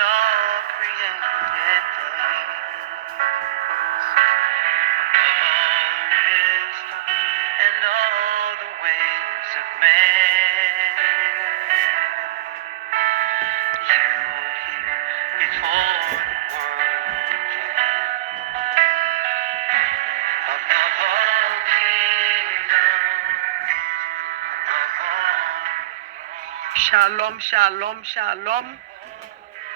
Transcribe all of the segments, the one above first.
all created things, above all wisdom and all the ways of man. You were here before the world began, above all kingdoms, above all. Shalom, shalom, shalom.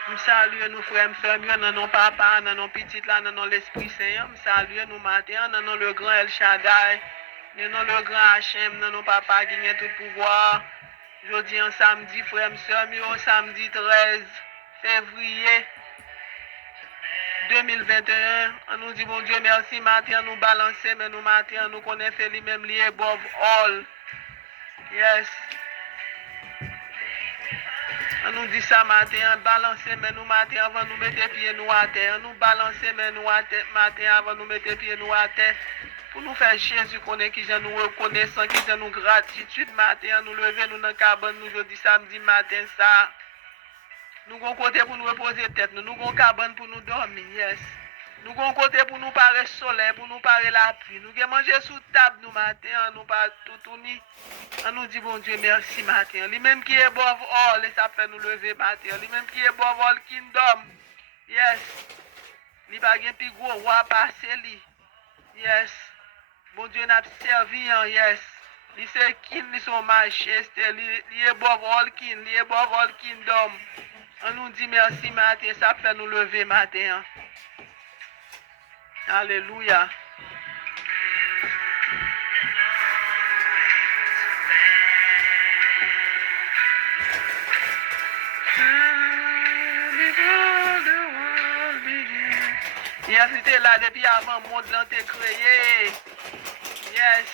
Nous saluons nos frères et sœurs, nous non papa, non petit là, non l'Esprit Saint. Nous saluons nos matins, non le grand El Shaddai, non le grand Hachem, non papa qui a tout pouvoir. Jeudi en samedi, frère et sœurs, samedi 13 février 2021. On nous dit bon Dieu merci, matin nous balancer, mais nous matin nous connaissons lui-même lié above all. Yes. On nous dit ça matin, balancer mais nous matin avant nous mettre pieds nous à terre. Nous balancer mais nous à terre matin avant nous mettre pieds nous à terre. Pour nous faire Jésus connaît qui j'ai nous reconnaissant, qui j'ai nous gratitude matin, nous lever nous dans la cabane nous jeudi samedi matin ça. Nous avons côté pour nous reposer tête, nous avons cabane pour nous dormir, yes. Nous avons côté pour nous parer soleil, pour nous parer la pluie. Nous avons manger sous table nous matin, nous pas tout ni. On nous dit bon Dieu merci matin. Lui-même qui est above all, et ça fait nous lever matin. Lui-même qui est above all kingdom. Yes. Lui pas gen pi gros roi passer li. Yes. Bon Dieu n'a servi yes. Lui c'est king, lui son majesté, lui above all king, lui above all kingdom. On nous dit merci matin, ça fait nous lever matin. Alléluia. Yes, c'était là depuis avant le monde là t'est créé. Yes.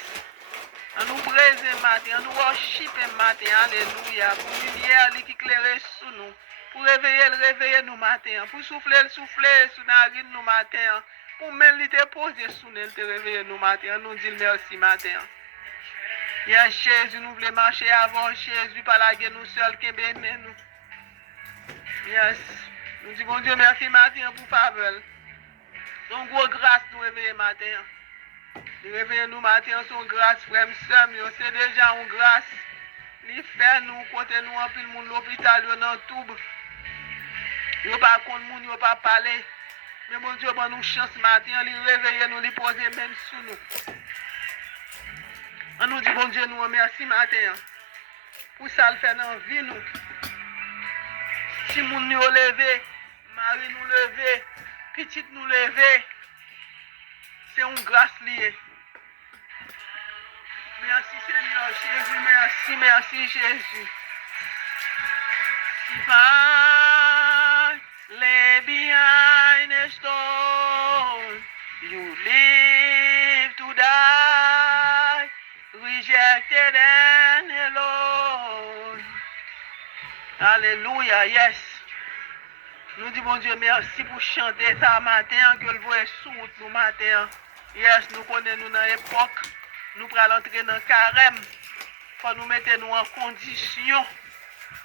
On nous présente matin, on nous worship matin. Alléluia. Pour lumière qui éclaire sous nous. Pour réveiller nous matin. Pour souffler sous narine nous matin. Pour même lui te poser sous nous, te réveiller nous matin. Nous dit merci matin. Yes, Jésus, nous voulons marcher avant Jésus, par la guerre nous seuls qui bénissent nous. Yes. Nous disons bon Dieu merci matin pour faveur. Son gros grâce nous réveiller matin. Nous réveiller nous matin son grâce, frère, c'est déjà une grâce. Il fait nous, côté nous, en plus le monde l'hôpital, dans tout. Il pas contre nous, il pas parler. Mais bon Dieu, bon nous chance matin, il réveiller nous, il poser même sous nous. On nous dit bon Dieu, nous remercie matin. Pour ça, le fait dans la vie nous. Si moun nous levé, Marie nous levé, petite nous levé, c'est une grâce liée. Merci Seigneur Jésus, merci Jésus. If I lay behind a stone, you live to die, rejected and alone. Alléluia, yes. Nous disons bon Dieu merci pour chanter ça matin, que le voix sous nous matin. Yes, nous connaissons nous dans l'époque, nous prenons entrer dans le carême, faut nous mettre nous en condition.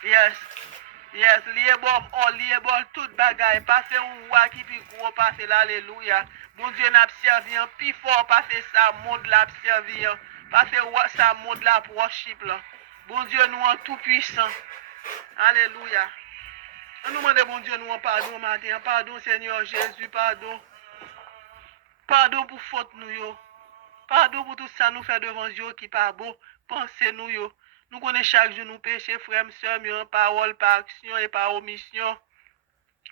Yes, yes, lié toute bagaille, passer un roi qui puis gros passer l'alléluia. Bon Dieu n'a servi un plus fort, passer ça monde l'a servi, passer ça monde la worship là. Bon Dieu nous en tout puissant. Alléluia. Nous demandons bon Dieu nous en pardon matin, pardon Seigneur Jésus, pardon. Pardon pour faute nous yo. Pardon pour tout ça nous fait devant Dieu qui pas beau. Pensez nous yo. Nous connaissons chaque jour nous péchés, frères, sœurs, en parole, par action et par omission.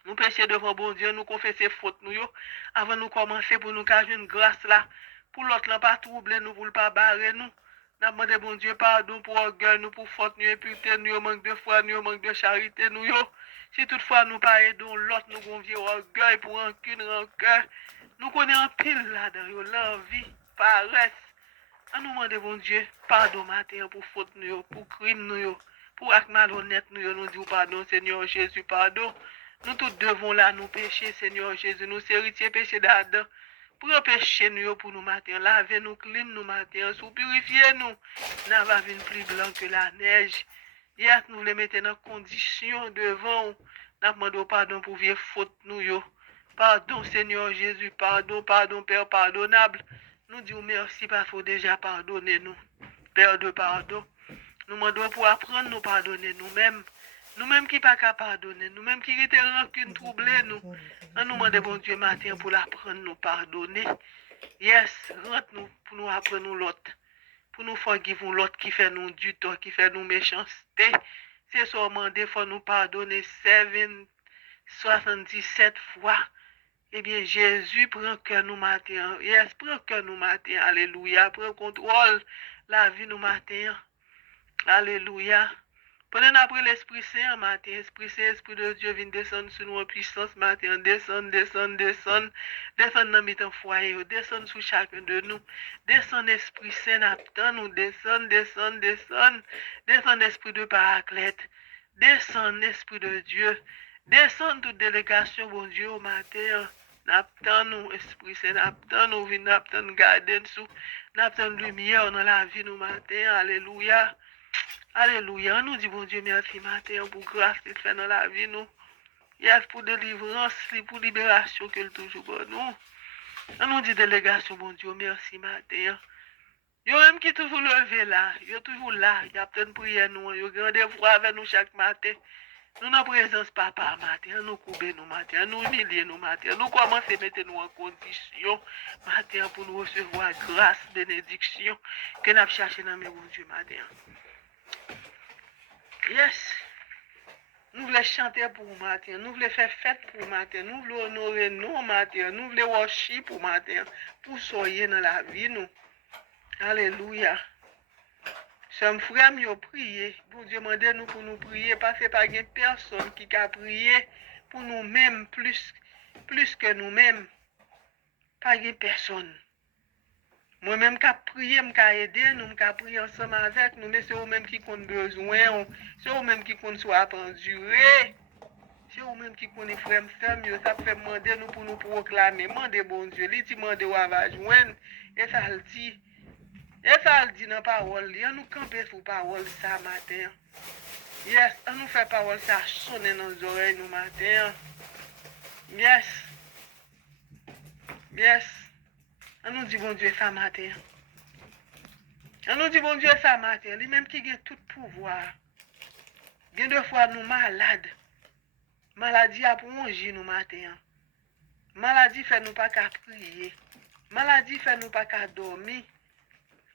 Nous péchons devant bon Dieu, nous confessons faute nous yo. Avant nous commencer pour nous cacher une grâce là. Pour l'autre là, pas troubler nous, pour ne pas barrer nous. Nous demandons bon Dieu pardon pour orgueil, nous pour faute, nous impureté, nous manque de foi, nous manque de charité, nous yo. Si toutefois nous pas aidons l'autre, nous convions orgueil pour rancune, rancœur. Nous connaissons pile là-dedans, l'envie, paresse. On nous demande bon Dieu, pardon matin pour faute nous, pour crime nous, pour acte malhonnête nous disons pardon Seigneur Jésus, pardon. Nous tous devons là nous pécher Seigneur Jésus, nous c'est héritier péché d'Adam. Pour pécher nous pour nous matin, laver nous, clean nous matin, sous purifier nous, n'a pas venir plus blanc que la neige. Hier nous les mettons dans condition devant, N'a demandé pardon pour vieux faute nous yo. Pardon Seigneur Jésus, pardon, Père pardonnable. Nous disons merci parce qu'il faut déjà pardonner nous. Père de pardon. Nous demandons pour apprendre nous pardonner nous-mêmes. Nous-mêmes qui pas qu'à pardonner, nous-mêmes qui étaient rancune troublée nous. On nous demande bon Dieu matin pour l'apprendre nous pardonner. Yes, rentre nous pour nous apprendre nous l'autre. Pour nous forgive l'autre qui fait nous du tort, qui fait nous méchanceté. C'est seulement des fois nous pardonner 77 fois. Eh bien, Jésus prend cœur nous matin. Yes, prend cœur nous matin. Alléluia. Prend contrôle la vie nous matin. Alléluia. Pendant après l'Esprit Saint matin, Esprit Saint, Esprit de Dieu vient descendre sur nous en puissance matin. Descend dans mes foyer, descend sur chacun de nous. Descend Esprit Saint, n'attend nous, descend Esprit de Paraclète. Descend Esprit de Dieu. Descend toute délégation, bon Dieu, au matin. N'attend nous, Esprit Saint, n'attend nous, n'attend garder nous, n'attend lumière dans la vie nous matin. Alléluia. Alléluia. Nous disons, bon Dieu, merci matin pour grâce qu'il fait dans la vie nous. Yes, pour délivrance, pour libération qu'il toujours pour nous. Nous disons délégation, bon Dieu, merci matin. Yo même qui toujours levé là, yo toujours là, il y a plein de prières nous, yo rendez-vous avec nous chaque matin. Nous dans présence papa matin, nous couper nous matin, nous humilier nous matin, nous commencer à mettre nous en condition matin pour nous recevoir grâce, bénédiction que nous cherchons dans mes bon Dieu matin. Yes. Nous voulons chanter pour matin, nous voulons faire fête pour matin, nous voulons honorer nous matin, nous voulons worship pour matin, pour soyez dans la vie nous. Alléluia. Sommes frères, nous prier. Bon Dieu, demandez-nous pour nous prier, parce que pas une personne qui a prié pour nous-mêmes plus que nous-mêmes. Pas une personne. Moi-même, qui prié, qui aidé, nous, qui prié ensemble avec nous, mais c'est eux-mêmes qui ont besoin, c'est eux-mêmes qui ont soit enduré. C'est eux-mêmes qui ont frères, ça fait demander nous pour nous proclamer. Demandez bon Dieu, lui, tu demandes où va joindre, et ça le dit. Et ça le dit dans la parole, on nous camper sur la parole ça matin. Yes, on nous fait parole ça sonner dans nos oreilles nous matin. Yes. Yes. On nous dit bon Dieu ça matin. On nous dit bon Dieu ça matin, lui-même qui a tout pouvoir. Il y a deux fois nous malades. Maladie a plongé nous matin. Maladie fait nous pas qu'à prier. Maladie fait nous pas qu'à dormir.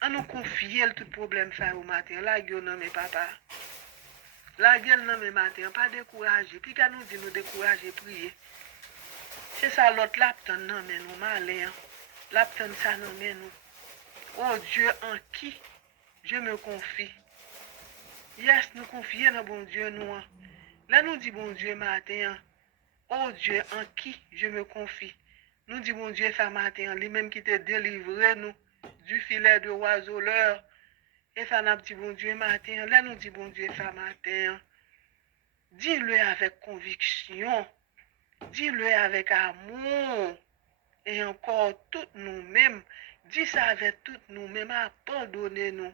On nous confie tout problème ça au matin. La gueule non mais papa. La gueule non mais matin. Pas décourager. Puis quand nous dit nous décourager, prier. C'est ça l'autre lapton non mais nous malin. Lapton ça non mais nous. Oh Dieu en qui je me confie. Yes, nous confions dans bon Dieu nous. Là nous dit bon Dieu matin. Oh Dieu en qui je me confie. Nous dit bon Dieu ça matin. Lui-même qui t'a délivré nous. Du filet de oiseleur. Et ça n'a dit bon Dieu matin. Là nous dit bon Dieu ça matin. Dis-le avec conviction. Dis-le avec amour. Et encore toutes nous-mêmes. Dis ça avec toutes nous-mêmes. Abandonnez-nous.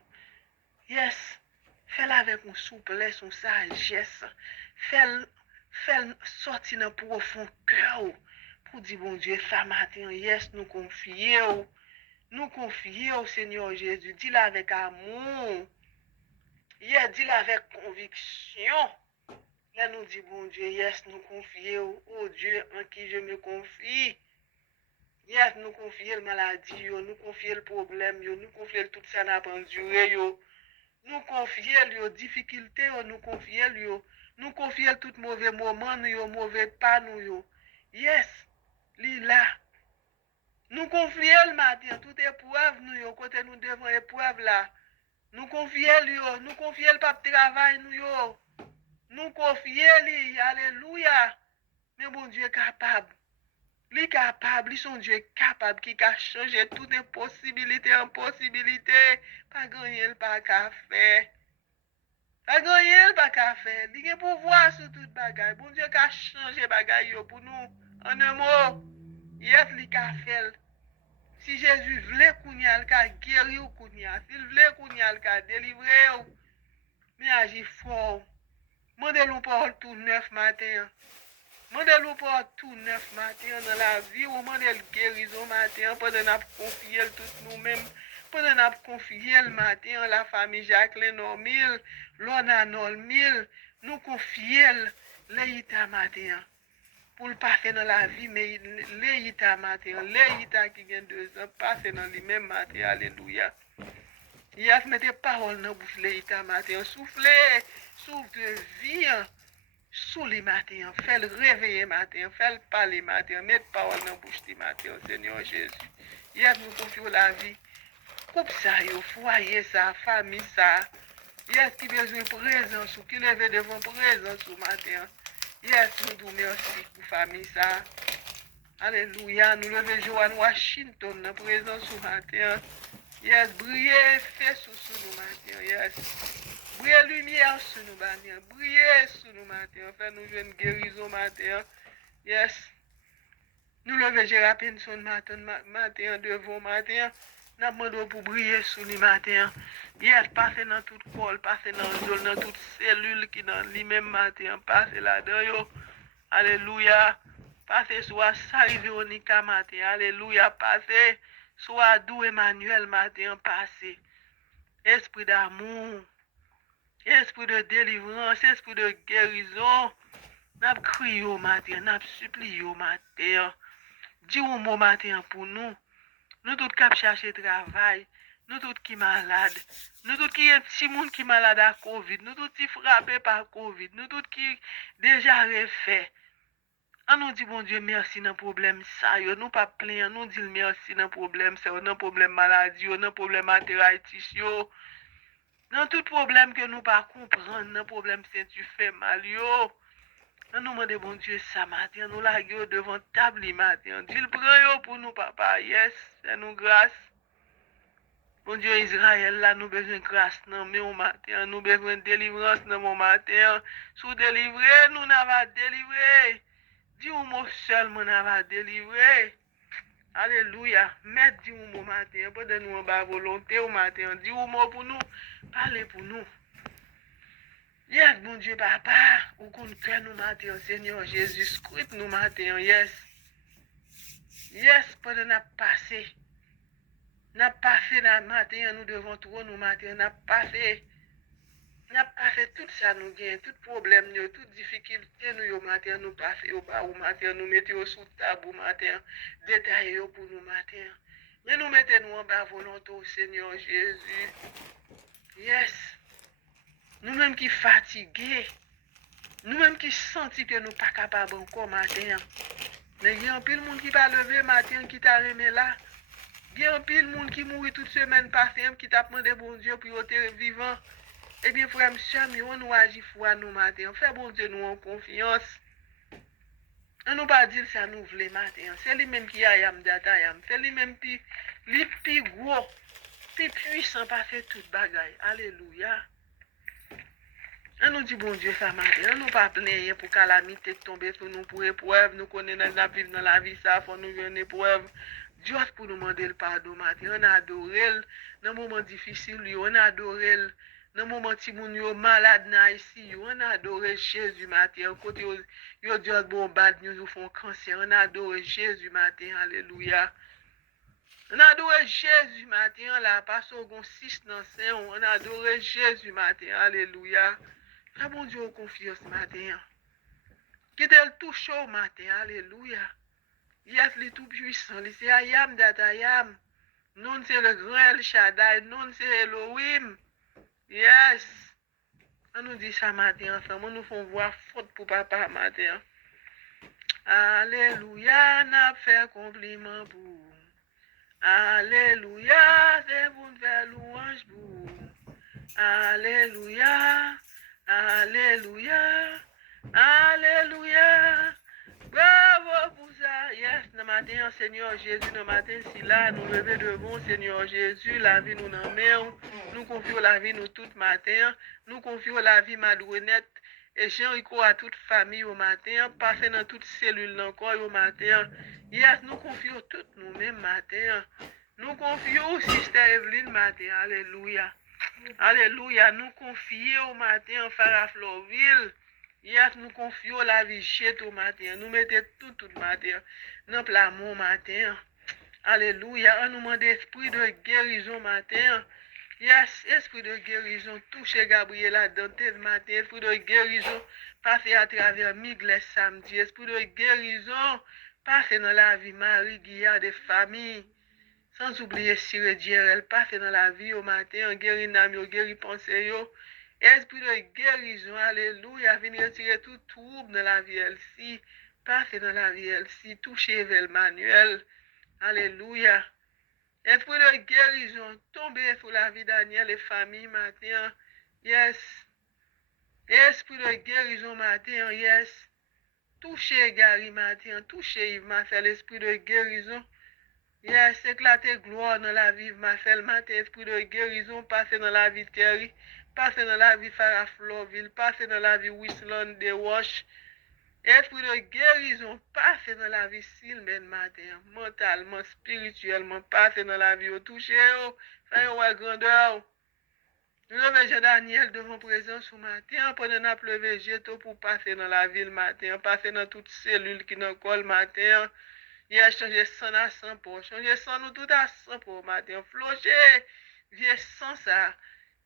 Yes. Fais-le avec une souplesse, une sagesse. Fais-le sortir dans le profond cœur. Pour dire bon Dieu ça matin. Yes, nous confions. Nous confier au Seigneur Jésus. Dis-le avec amour. Yes, dis-le avec conviction. Là, nous dit, bon Dieu, yes, nous confier au Dieu en qui je me confie. Yes, nous confier la maladie, nous confier le problème, nous confier tout ça n'a pas enduré. Nous confier les difficultés, nous confier nous confier tout mauvais moment, mauvais pas nous. Yes, là. Nous confier le matin, toute épreuve, nous, côté nous devons épreuve là. Nous confier nous confier le pape travail, nous confier alléluia. Mais mon Dieu est capable. Il est capable, il son Dieu capable qui a changé toute impossibilité en possibilité. Pas gagner le pas qu'à faire. Pas gagner le pas qu'à faire. Il a pouvoir sur toute bagaille. Bon Dieu a changé bagaille pour nous. En un mot, yes, il a fait. Si Jésus voulait qu'on y ait guéri ou qu'on y ait, s'il voulait qu'on y ait délivré, mais agit fort. Mandez-nous parole tout neuf matin. Mandez-le pour tout neuf matin dans la vie, ou mandez-le guérison matin, pendant nous confier tout nous-mêmes, pendant nous confier le matin, la famille Jacqueline Normil, Lona Normil, nous confier l'état matin. Pour le passer dans la vie, mais l'état matin, l'état qui vient 2 ans, passer dans les mêmes matin, alléluia. Yes, mettez parole dans la bouche l'état matin, soufflez, souffle de vie, sous les matins, fais le réveiller matin, fais le parler matin, mets parole dans la bouche du matin, Seigneur Jésus. Yes, nous confions la vie. Coupe ça, yo, foyer ça, famille ça. Yes, qui besoin de présence, qui lève devant présence au matin. Yes, nous vous merci pour famille ça. Alléluia, nous levons Joanne Washington dans présence au matin. Yes, briller, fais sous nous matin, yes. Briller lumière sur nous matin, briller sur nous matin, fais nous une guérison matin. Yes. Nous levons Gérard Pinson matin devant matin. Nous demandons pour briller sur nous matin. Yes, passez dans toute col, passez dans le zone, dans toute cellule qui dans lui-même matin, passez là-dedans. Alléluia. Passez soit Sari Véronica matin. Alléluia. Passez soit Dou Emmanuel matin. Passez. Esprit d'amour. Esprit de délivrance. Esprit de guérison. N'a crié au matin. N'a supplié au matin. Dis un mot matin pour nous. Nous tous qui chercher travail. Nous tous qui malades. Nous tous qui est petit monde qui malade à Covid. Nous tous qui frappés par Covid. Nous tous qui déjà refait. On nous dit bon Dieu merci dans problème ça yo, nous pas plaindre, nous dit merci dans problème ça, dans problème maladie, dans problème arthritis yo. Dans tout problème que nous pas comprendre, dans problème c'est tu fais mal yo. On nous demande bon Dieu ça matin, nous la yo devant table matin. Dit le prend yo pour nous papa. Yes, c'est nous grâce. Bon Dieu Israël là nous besoin de grâce non mais au matin, nous besoin de délivrance dans mon matin. Sous délivrer, nous n'avons délivré. Dis un mot seul, mon va délivrer. Alléluia. Mets dis un mot matin. Pendant nous en bas volonté au matin. Dis un mot pour nous. Parlez pour nous. Yes, bon Dieu, papa. Ou qu'on cœur nous matin, Seigneur Jésus. Scrute nous matin. Yes. Yes, pendant nous passé. Nous passé dans le matin. Nous devons trouver nous matin. Nous passé. N'a pas fait tout ça nous gain, tout problème nous, toute difficulté nous au matin nous passer au bas au matin nous mettons sous table au matin, détailler pour nous matin. Mais nous mettons nous en bas volonté au Seigneur Jésus. Yes. Nous-mêmes qui fatigués, nous-mêmes qui senti que nous pas capables encore matin. Mais il y a un pile monde qui pas lever matin qui t'a remis là. Il y a un pile monde qui mourit toute semaine passée qui t'a demandé bon Dieu pour être vivant. Eh bien, frère, monsieur, on nous agit foi nous matin. Fait bon Dieu nous en confiance. On nous pas dire ça nous voulons matin. C'est lui-même qui a yam data yam. C'est lui-même qui est plus gros, plus puissant par faire toute bagaille. Alléluia. On nous dit bon Dieu ça matin. On nous pas plaindre pour calamité tomber sur nous pour épreuve. Nous connaissons la vie dans la vie ça. Faut nous une épreuve. Dieu pour nous demander le pardon matin. On a adoré dans moment difficile. On a adoré. Dans le moment où moun yo malade ici, on a adoré Jésus matin. Côté yo dit bon bad news font cancer, on a adoré Jésus matin. Alléluia. On a adoré Jésus matin là parce qu'on 6 dans 5, on a adoré Jésus matin. Alléluia. Fais bon Dieu confiance matin. Qui te le touche au matin. Alléluia. Yes, le tout puissant, c'est Ayam Datayam. Non c'est le grand El Shaddai, non c'est Elohim. Yes. On nous dit ça matin ensemble. On nous fait voir faute pour papa matin. Alléluia, n'a fait compliment pour. Alléluia, c'est pour nous faire louange pour. Alléluia, alléluia, alléluia. Bravo pour ça. Yes, le matin, Seigneur Jésus, le matin, si là, nous levons devant Seigneur Jésus, la vie nous en met. Nous confions la vie nous tout matin. Nous confions la vie Madouenette et Jean-Rico à toute famille au matin. Passer dans toute cellule encore au matin. Yes, nous confions tout nous-mêmes matin. Nous confions Sister Evelyne matin. Alléluia. Alléluia. Nous confions au matin Farah Florville. Yes, nous confions la vie chez toi matin. Nous mettons tout matin. Dans l'amour matin. Alléluia. On nous demande esprit de guérison matin. Yes, esprit de guérison. Touchez Gabriela Dantes matin. Esprit de guérison. Passez à travers Migles samedi. Esprit de guérison. Passez dans la vie Marie Guillard des familles. Sans oublier Sire Dierel. Passez dans la vie au matin. Guéri Namio, guéri pensée yo. Esprit de guérison, alléluia, venez retirer tout trouble dans la vie Elsie. Passez dans la vie Elsie, touchez Evel Manuel. Alléluia. Esprit de guérison, tombez sur la vie Daniel et famille matin. Yes. Esprit de guérison matin, yes. Touchez Gary matin, touchez Yves Marcel, esprit de guérison. Yes, éclatez gloire dans la vie Marcel matin, esprit de guérison, passez dans la vie Thierry. Passez dans la vie Farah Florville, passez dans la vie Wisland de Wash. Esprit de guérison, passez dans la vie Sylvain matin, mentalement, spirituellement, passez dans la vie au toucher, faites une grandeur. Nous levons Jean-Daniel devant présence au matin, pendant qu'on a pleuvé jeto pour passer dans la ville matin, passer dans toutes cellules qui nous collent matin. Il a changé 100 à 100 pour, changer 100 nous tout à 100 pour matin, flocher, vieux sans ça.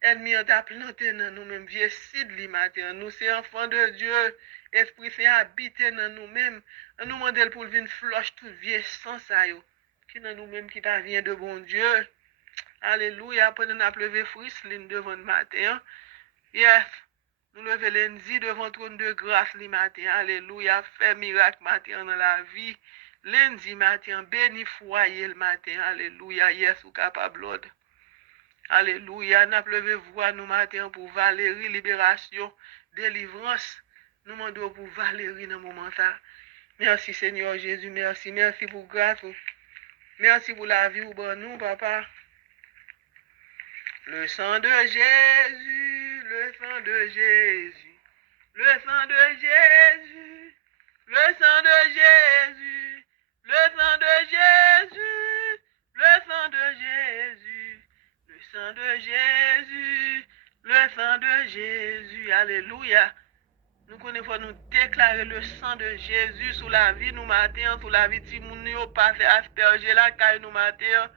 Ennemi a planté dans nous-mêmes, vieux sid li matin. Nous c'est enfants de Dieu. Esprit Saint habité dans nous-mêmes. On nous demande pour venir floche tout vieux sans ça yo. Qui dans nous-mêmes qui pas vient de bon Dieu. Alléluia. Pendant qu'on a pleuvé Frislin devant le matin. Yes. Nous levons lundi devant trône de grâce le matin. Alléluia. Fait miracle matin dans la vie. Lundi matin, béni foyer le matin. Alléluia. Yes, ou capable. Alléluia. N'a pleuvé voix nous matin pour Valérie, libération, délivrance. Nous demandons pour Valérie dans ce moment ça. Merci Seigneur Jésus. Merci. Merci pour grâce. Merci pour la vie ou bon nous, papa. Le sang de Jésus. Le sang de Jésus. Le sang de Jésus. Le sang de Jésus. Le sang de Jésus. Le sang de Jésus. Le sang de Jésus, le sang de Jésus, alléluia. Nous connaissons, nous déclarer le sang de Jésus sur la vie nous matin, sur la vie de Timounio, passer asperger la caille nous matin.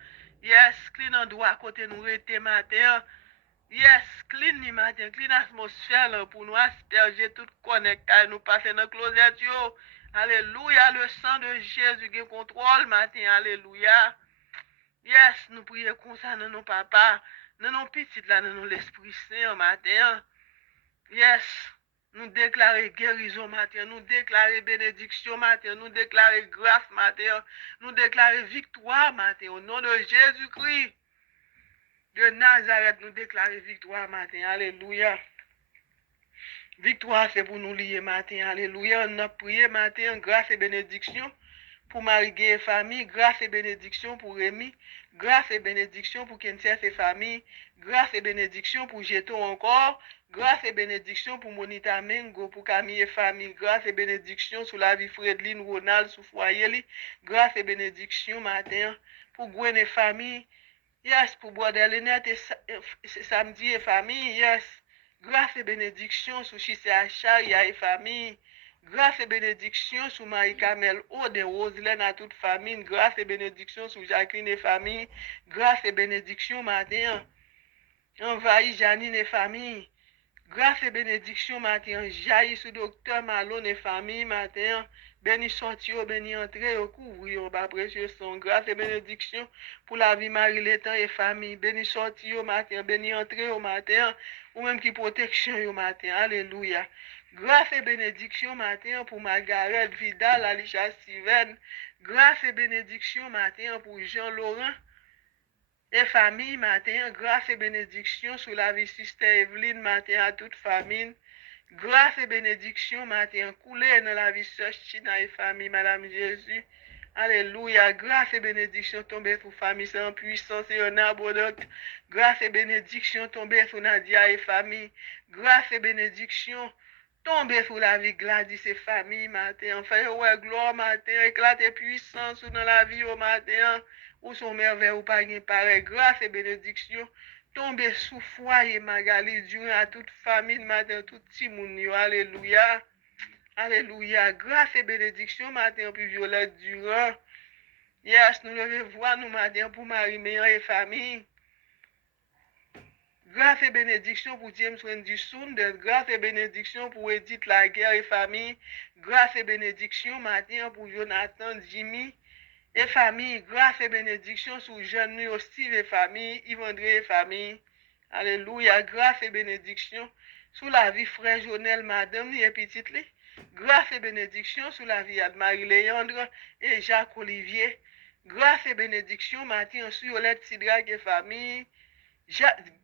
Yes, clean en droit côté nous rete matin. Yes, clean ni matin, clean atmosphère pour nous asperger tout connect caille nous passer dans closet yo. Alléluia, le sang de Jésus qui contrôle matin, alléluia. Yes, nous prions comme ça dans nos papas, dans nos petites là, dans l'Esprit Saint matin. Yes, nous déclarons guérison matin, nous déclarons bénédiction matin, nous déclarons grâce matin, nous déclarons victoire matin. Au nom de Jésus-Christ de Nazareth, nous déclarons victoire matin. Alléluia. Victoire, c'est pour nous lier matin. Alléluia. On a prié matin, grâce et bénédiction pour Marie et famille, grâce et bénédiction pour Rémi, grâce et bénédiction pour Kentia et famille, grâce et bénédiction pour Jeton encore, grâce et bénédiction pour Monita Mengo, pour Camille et famille, grâce et bénédiction sur la vie Fredline Ronald, sous foyer, grâce et bénédiction matin pour Gwen et famille, yes, pour Bois-Delenette et samedi et famille, yes, grâce et bénédiction sur Chissé Acharia et famille, grâce et bénédiction sur Marie-Camel Aude et Roselaine à toute famille. Grâce et bénédiction sur Jacqueline et famille. Grâce et bénédiction matin. Envahit Janine et famille. Grâce et bénédiction matin. Jaillit sur docteur Malone et famille matin. Béni sortir, béni entrer, au couvrir, bas précieux son. Grâce et bénédiction pour la vie Marie-Létan et famille. Béni sortir au matin, béni entrer au matin. Ou même qui protection au matin. Alléluia. Grâce et bénédiction matin pour Margaret Vidal, Alicia Steven. Grâce et bénédiction matin pour Jean-Laurent et famille matin. Grâce et bénédiction sur la vie Sister Evelyne matin à toute famille. Grâce et bénédiction matin coulée dans la vie Sœur China et famille, Madame Jésus. Alléluia. Grâce et bénédiction tombée sur famille sans puissance et honneur abondant. Grâce et bénédiction tombée sur Nadia et famille. Grâce et bénédiction tombez sur la vie Gladys et famille matin. Enfin, ouais, gloire matin. Éclatez puissance dans la vie au matin. Ou son merveille ou pas pareil. Grâce et bénédiction. Tombez sous foyer Magali durant à toute famille matin, tout petit monde. Alléluia. Alléluia. Grâce et bénédiction, matin, pour Violette Durand. Yes, nous levons voix, nous, matin, pour Marie Meillon et famille. Grâce et bénédiction pour James Wendy Sounders. Grâce et bénédiction pour Edith Laguerre et famille. Grâce et bénédiction, matin, pour Jonathan, Jimmy et famille. Grâce et bénédiction sur Jeanne Steve et famille. Yvandré et famille. Alléluia. Grâce et bénédiction sur la vie frère Jonel, madame et petite li. Grâce et bénédiction sur la vie de Marie-Léandre et Jacques Olivier. Grâce et bénédiction, matin, sur Yolette Sidrac et famille.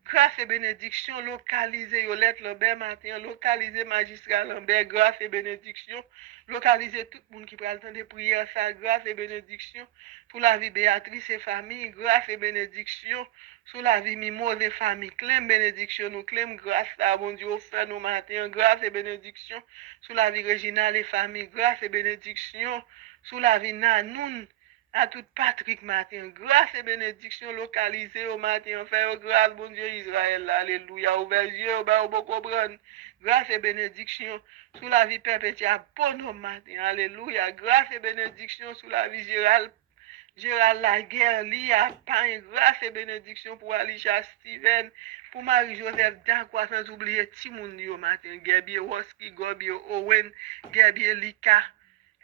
Grâce et bénédiction, localiser Yolette Lambert matin, localiser magistrat Lambert, grâce et bénédiction, localiser tout le monde qui prend le temps de prier ça, grâce et bénédiction, pour la vie Béatrice et famille, grâce et bénédiction, sur la vie Mimose et famille, clem bénédiction, nous clem grâce à bon Dieu offert nous matin, grâce et bénédiction, sur la vie Réginale et famille, grâce et bénédiction, sur la vie Nanoun, à tout Patrick matin. Grâce et bénédiction localisée au matin. Faire grâce, bon Dieu Israël. Alléluia. Ouvert Dieu, au bon comprendre. Grâce et bénédiction sous la vie perpétuelle. Bon matin. Alléluia. Grâce et bénédiction sous la vie Gérald Laguerre, Lia Pain. Grâce et bénédiction pour Alicia Steven. Pour Marie-Joseph Dankwa, sans oublier Timoun au matin. Gabriel Woski, Gabriel Owen, Gabriel Lika.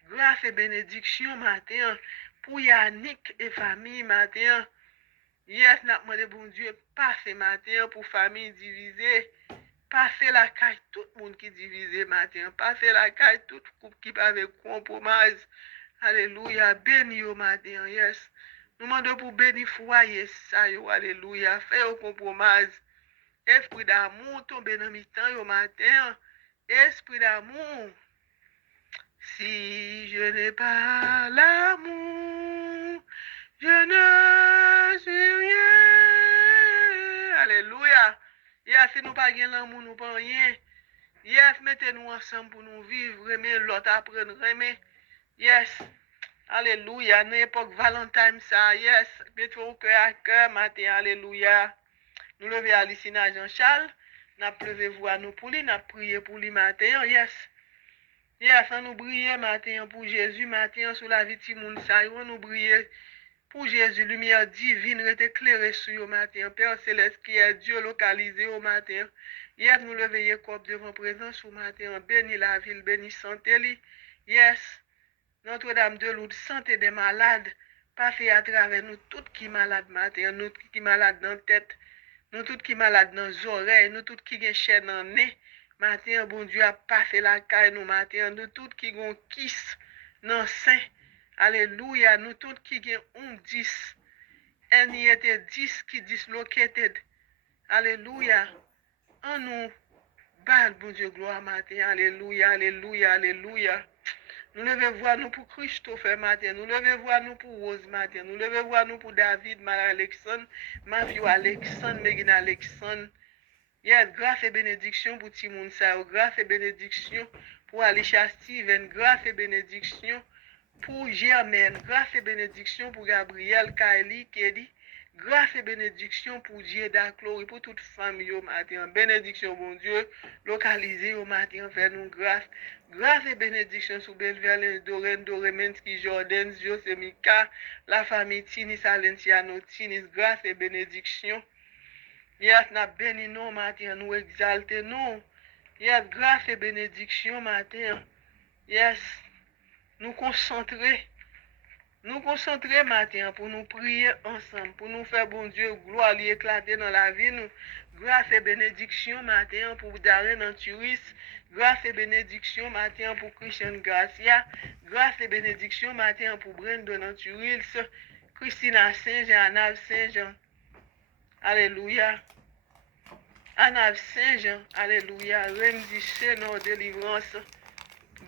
Grâce et bénédiction matin. Pour Yannick et famille matin. Yes, n'a demandé bon Dieu, passez matin pour famille divisée. Passez la caille tout le monde qui divisé matin. Passez la caille tout couple qui pas avec compromise. Alléluia. Béni au matin. Yes. Nous demandons pour bénir foyer ça yo. Alléluia. Fait au compromise. Esprit d'amour tombe dans mi-temps au matin. Esprit d'amour. Si je n'ai pas l'amour, je ne suis rien. Alléluia. Yes, si nous pas gain l'amour, nous pas rien. Yes, mettez-nous ensemble pour nous vivre, aimer l'autre, apprendre, aimer. Yes. Alléluia. Dans l'époque Valentine, ça, yes. Mettez-vous au cœur à cœur, matin, alléluia. Nous levons à l'Issina Jean-Charles. Nous pleuvez vous à nous pour lui, nous prions pour lui matin, yes. Yes, on nous brille matin pour Jésus, matin sur la vie de moun sa, on nous brille pour Jésus, lumière divine est éclairée sur le matin, Père Céleste qui est Dieu localisé au matin. Yes, nous lever comme devant présence au matin, bénis la ville, bénis santé li. Yes, Notre-Dame de Lourdes, santé des malades, passez à travers nous toutes qui malades matin, nous toutes qui malades dans la tête, nous toutes qui malades dans les oreilles, nous toutes qui ont chaîne dans le nez. Matin, bon Dieu a passé la caille nous matin, nous toutes qui ont kiss dans le sein. Alléluia, nous toutes qui ont 10. And y était 10 qui dislocated. Alléluia. En nous, bal bon Dieu, gloire matin. Alléluia, alléluia, alléluia. Nous levons voir nous pour Christophe matin. Nous levons voir nous pour Rose matin. Nous levons voir nous pour David, Marie-Alexandre, Mathieu Alexandre, Megan Alexandre. Yes, grâce et bénédiction pour Timoun Sao, grâce et bénédiction pour Alicia Steven, grâce et bénédiction pour Germaine, grâce et bénédiction pour Gabriel, Kylie, Kelly, grâce et bénédiction pour Dieda, Chloé, pour toute famille au matin. Bénédiction, bon Dieu, localisée au matin, faire nous grâce. Grâce et bénédiction sur Belvelle, Doreen, Doremensky, Jordan, Josemika, la famille Tinis, Alenciano, Tinis, grâce et bénédiction. Yes, n'a béni nous matin, nous exalter nous. Yes, grâce et bénédiction matin. Yes, nous concentrer matin pour nous prier ensemble, pour nous faire bon Dieu gloire lui éclater dans la vie nous. Grâce et bénédiction matin pour Darren Anturis. Grâce et bénédiction matin pour Christian Gracia. Grâce et bénédiction matin pour Brandon Anturis. Christina Saint-Jean, Anna Saint-Jean. Alléluia. Anna Saint-Jean, alléluia. Remzi Chénor, délivrance.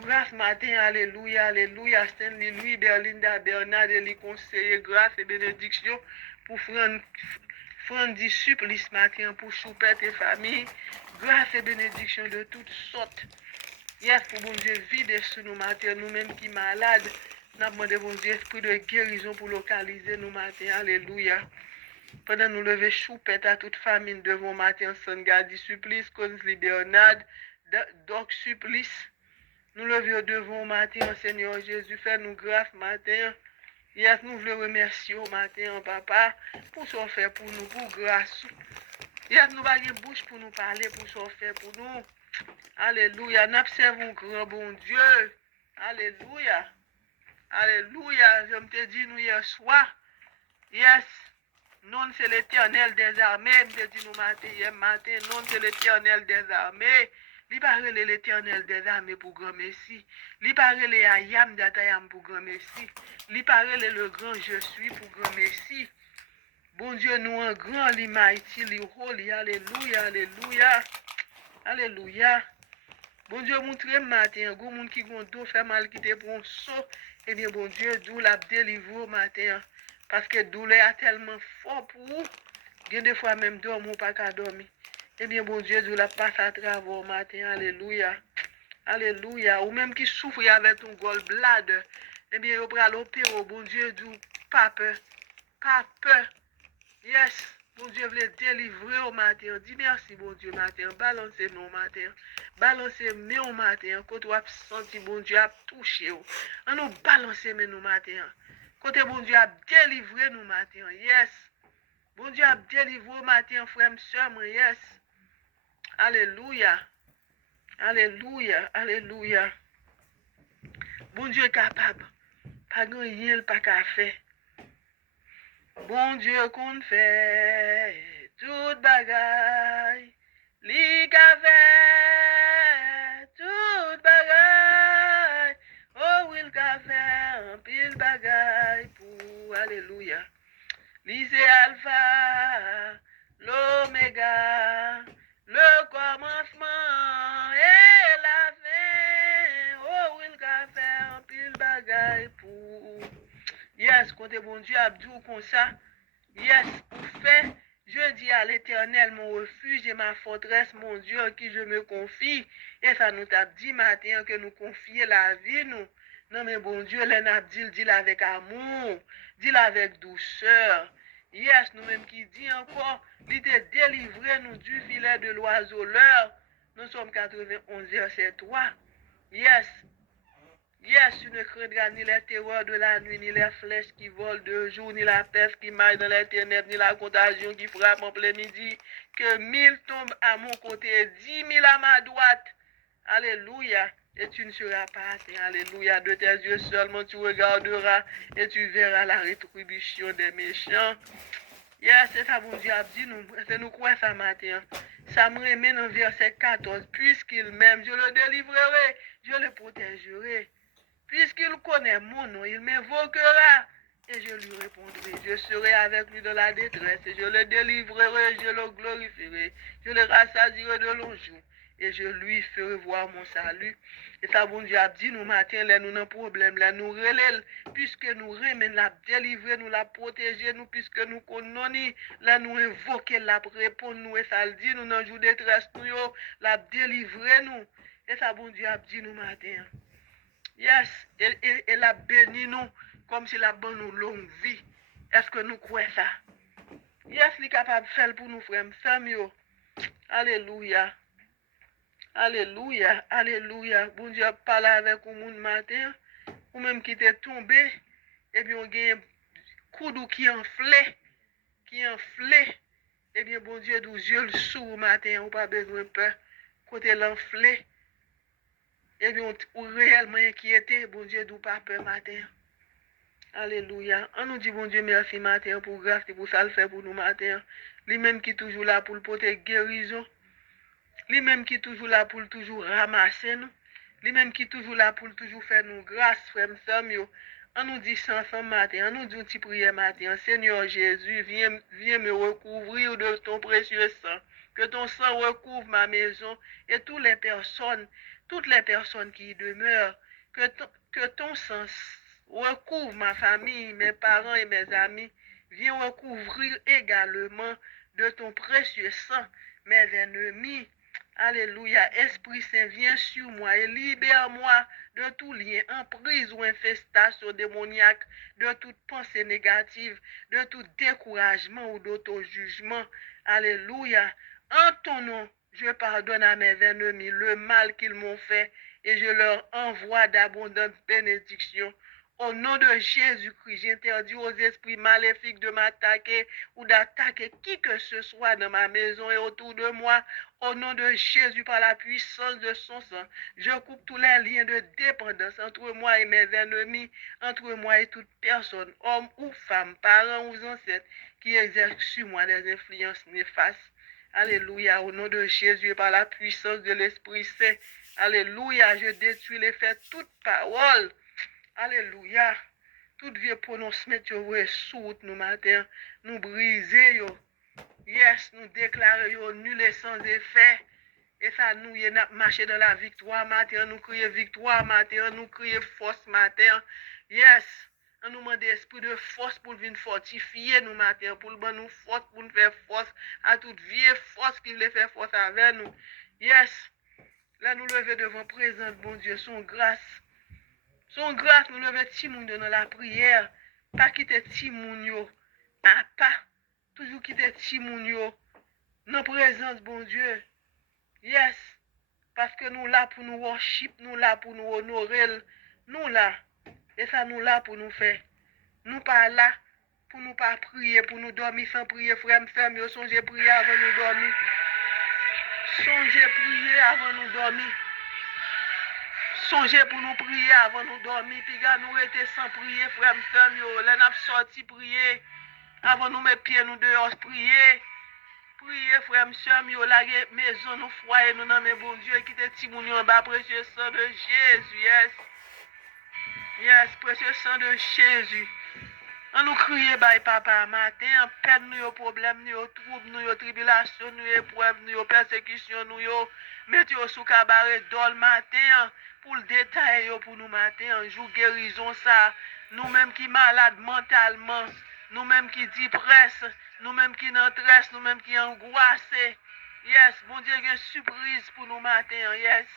Grâce matin, alléluia, alléluia. Stanley Louis, Berlinda, Bernard, les conseillers, grâce et bénédiction pour Frandy Supplice matin, pour Choupette et famille. Grâce et bénédiction de toutes sortes. Yes, pour bon Dieu, vide sur nous matin, nous-mêmes qui malades. Nous demandons bon Dieu, esprit de guérison pour localiser nous matin, alléluia. Pendant nous lever Choupette à toute famille devant matin, Sangadi Supplice, Consley Bernard, Doc Supplice. Nous levions devant au matin, Seigneur Jésus, fais-nous grâce matin. Yes, nous voulons remercier au matin, papa, pour ce fait pour nous, pour grâce. Yes, nous avons une bouche pour nous parler, pour ce fait pour nous. Alléluia. Nous observons grand bon Dieu. Alléluia. Alléluia. Je me te dis nous hier soir. Yes. Non, c'est l'Éternel des armées. Je me dis nous matin, hier matin. Non, c'est l'Éternel des armées. Li parle l'Éternel des armées pour grand merci. Li parle Ayam d'Atayam pour grand merci. Li parle le grand je suis pour grand merci. Bon Dieu, nous un grand, li mighty, li holy. Alléluia, alléluia. Alléluia. Bon Dieu, montre matin, go moun qui gondo fait mal qui te prend saut. Eh bien, bon Dieu, d'où la délivre matin. Parce que douleur est tellement fort pour vous. Bien des fois même dormir ou pas qu'à dormir. Eh bien, bon Dieu, d'où la passe à travers matin. Alléluia. Alléluia. Ou même qui souffre avec ton gallbladder. Eh bien, vous prenez l'opéra. Bon Dieu, d'où pas peur. Pas peur. Yes. Bon Dieu voulait délivrer au matin. Dis merci, bon Dieu, matin. Balancez-nous au matin. Balancez-nous au matin. Quand tu as senti, bon Dieu a touché. On nous balancez-nous au matin. Quand bon Dieu a délivré nous matin. Yes. Bon Dieu a délivré au matin, frère, soeur, yes. Alléluia. Alléluia. Alléluia. Bon Dieu est capable. Pas grand rien, pas qu'à faire. Bon Dieu qu'on fait toute bagaille, li ka fait toute bagaille, oh il ka fait un pile bagaille pour alléluia. Li c'est alpha, l'oméga, le commencement et la fin, oh il ka fait un pile bagaille pour. Yes, quand bon Dieu a dit comme ça, yes, pour faire, je dis à l'Éternel, mon refuge et ma forteresse, mon Dieu, en qui je me confie. Et ça nous a dit matin que nous confions la vie, nous. Non, mais bon Dieu, l'en dit avec amour, dit avec douceur. Yes, nous-mêmes qui dit encore, il te délivré nous du filet de l'oiseau l'heure. Nous sommes 91 verset 3. Yes. Yes, tu ne craindras ni les terreurs de la nuit, ni les flèches qui volent de jour, ni la peste qui maille dans les ténèbres, ni la contagion qui frappe en plein midi. Que 1000 tombent à mon côté et 10 000 à ma droite. Alléluia. Et tu ne seras pas atteint. Alléluia. De tes yeux seulement tu regarderas et tu verras la rétribution des méchants. Yes, c'est ça, bon Dieu a dit nous. C'est nous quoi ça matin. Ça me remet dans verset 14. Puisqu'il m'aime, je le délivrerai, je le protégerai. Puisqu'il connaît mon nom, il m'invoquera et je lui répondrai. Je serai avec lui dans la détresse et je le délivrerai, je le glorifierai. Je le rassasierai de longs jours et je lui ferai voir mon salut. Et ça, bon Dieu a dit nous matin, là, nous n'avons problème, là, nous relève, puisque nous remet la délivrer, nous la protéger, nous, puisque nous connaissons, là, nous invoquer, la répondre, nous, et ça le dit, nous n'avons jour détresse, nous, la délivrer, nous. Et ça, bon Dieu a dit nous matin. Yes, elle a béni nous comme si la bonne nous longue vie. Est-ce que nous croyons ça? Yes, il est capable de faire pour nous, frères. Alléluia. Alléluia. Alléluia. Bon Dieu parle avec vous monde matin. Ou même qui était tombé. Et bien, on a un coude qui enflé. Qui enflé. Et bien, bon Dieu, nous yeux le sous matin. On n'a pas besoin de peur. Côté l'enflé. Et bien, on réellement inquiété, bon Dieu, d'où pas peur matin. Alléluia. On nous dit, bon Dieu, merci matin pour grâce et pour ça le fait pour nous matin. Lui-même qui est toujours là pour le porter guérison. Lui-même qui est toujours là pour toujours ramasser nous. Lui-même qui est toujours là pour toujours faire nous grâce, frère, soeur. On nous dit ça ensemble matin. On nous dit une petite prière matin. Seigneur Jésus, viens me recouvrir de ton précieux sang. Que ton sang recouvre ma maison et toutes les personnes qui y demeurent, que ton sang recouvre ma famille, mes parents et mes amis. Viens recouvrir également de ton précieux sang mes ennemis. Alléluia. Esprit Saint, viens sur moi et libère-moi de tout lien, emprise ou infestation démoniaque, de toute pensée négative, de tout découragement ou d'auto-jugement. Alléluia. En ton nom, Je pardonne à mes ennemis le mal qu'ils m'ont fait et je leur envoie d'abondantes bénédictions. Au nom de Jésus-Christ, j'interdis aux esprits maléfiques de m'attaquer ou d'attaquer qui que ce soit dans ma maison et autour de moi. Au nom de Jésus, par la puissance de son sang, je coupe tous les liens de dépendance entre moi et mes ennemis, entre moi et toute personne, homme ou femme, parents ou ancêtres, qui exercent sur moi des influences néfastes. Alléluia, au nom de Jésus et par la puissance de l'Esprit Saint. Alléluia, je détruis l'effet de toute parole. Alléluia. Tout vieux prononcement que vous sous nous matin, nous briser yo. Yes, nous déclarer yo nul et sans effet. Et ça nous y a marché dans la victoire matin, nous crier victoire matin, nous crier force matin. Yes. On nous demande esprit de force pour venir fortifier nous matin, pour nous force, pour nous faire force à toute vieille force qui veut faire force avec nous. Yes. Là, nous lever devant présent, bon Dieu, son grâce. Son grâce, nous lever Timoun dans la prière. Pas quitter Timoun yo. À pas. Toujours quitter Timoun yo. Dans présence, bon Dieu. Yes. Parce que nous là pour nous worship, nous là pour nous honorer. Nous là. Et ça nous là pour nous faire. Nous pas là pour nous pas prier, pour nous dormir sans prier. Frère, me songez prier avant nous dormir. Songez prier avant nous dormir. Songez pour nous prier avant nous dormir. Puis nous étions sans prier, frère, là nous sorti prier. Avant nous mettre pieds nous dehors prier. Prier, frère, la maison, nous foyer, nous dans mes bon Dieu, qui te timouni en bas, précieux sang de Jésus, yes. Yes, précieux sang de Jésus. On nous crie, bye papa, matin, peine nous, problème nous, trouble nous, tribulation nous, épreuve nous, persécution nous, mettez sous cabaret, dol matin, pour le détail pour nous matin, jour guérison ça, nous-mêmes qui malades mentalement, nous-mêmes qui dépressent, nous-mêmes qui n'entressent, nous-mêmes qui angoissés. Yes, bon Dieu, il y a une surprise pour nous matin, yes.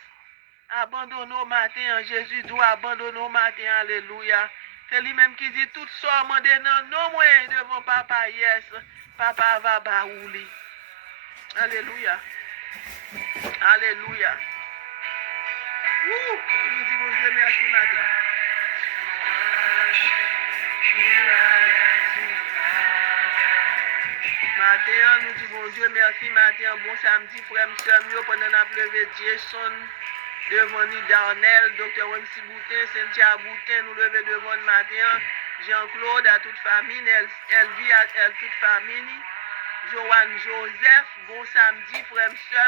Abandonnons au matin, Jésus doit abandonner au matin, alléluia. C'est lui-même qui dit tout ça, demandez non, moi, devant papa, yes. Papa va baouli. Alléluia. Alléluia. Nous disons Dieu merci matin. Matin, nous disons Dieu merci matin. Bon samedi, frère, monsieur, pendant la pleuve Jason, devant nous, Darnell, Dr. Wemsi Boutin, Cynthia Boutin, nous lever devant le matin. Jean-Claude à toute famille, Elvie à toute famille. Joanne Joseph, bon samedi, frère, monsieur.